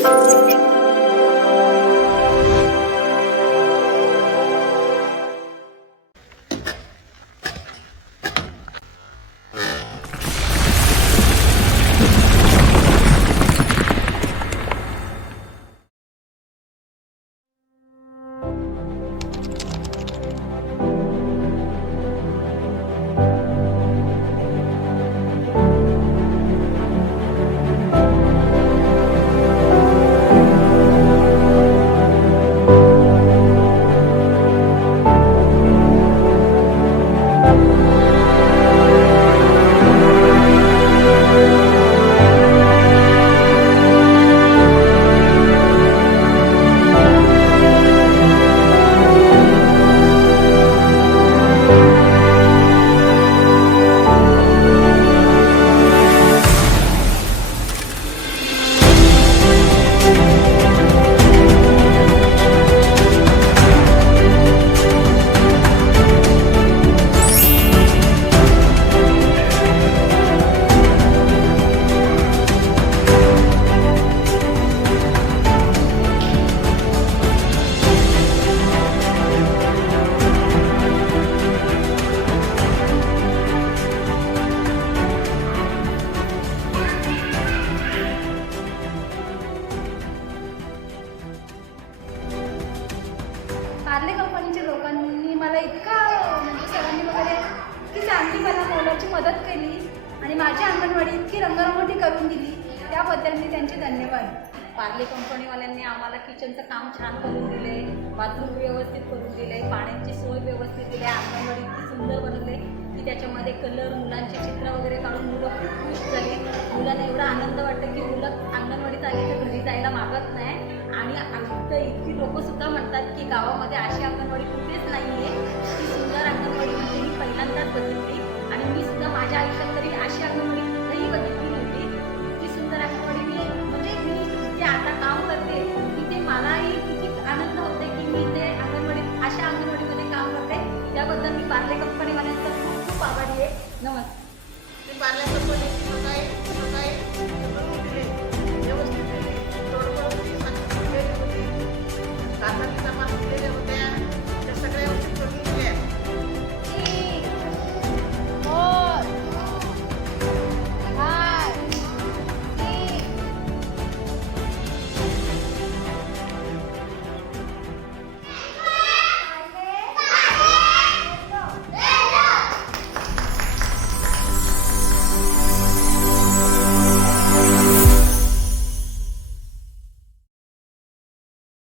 पार्ले कंपनीच्या लोकांनी मला इतका म्हणजे सरांनी वगैरे की चांगली मला मोलाची मदत केली आणि माझी अंगणवाडी इतकी रंगरंगोटी करून दिली, त्याबद्दल मी त्यांचे धन्यवाद. पार्ले कंपनीवाल्यांनी आम्हाला किचनचं काम छान करून दिले, बाथरूम व्यवस्थित करून दिले, पाण्याची सोय व्यवस्थित दिली, अंगणवाडी इतकी सुंदर बनवले की त्याच्यामध्ये कलर, मुलांचे चित्र वगैरे काढून मुलं खूप खुश झाली. मुलांना एवढा आनंद वाटतं की मुलं अंगणवाडीत आली तर घरी जायला मागत नाही. आणि आता इतकी लोकंसुद्धा म्हणतात की गावामध्ये अशी अंगणवाडी कुठेच नाही आहे. ती सुंदर अंगणवाडी म्हणजे मी पहिल्यांदाच बघितली आणि मी सुद्धा माझ्या आयुष्यात तरी अशी अंगणवाडी कुठेही बघितली नव्हती. ती सुंदर अंगणवाडी म्हणजे मी जिथे आता काम करते तिथे मलाही किती आनंद होते की मी ते अंगणवाडीत अशा अंगणवाडीमध्ये काम करते. त्याबद्दल मी पार्ले कंपनीवाल्यांचा खूप खूप आभारी आहे. नमस्कार.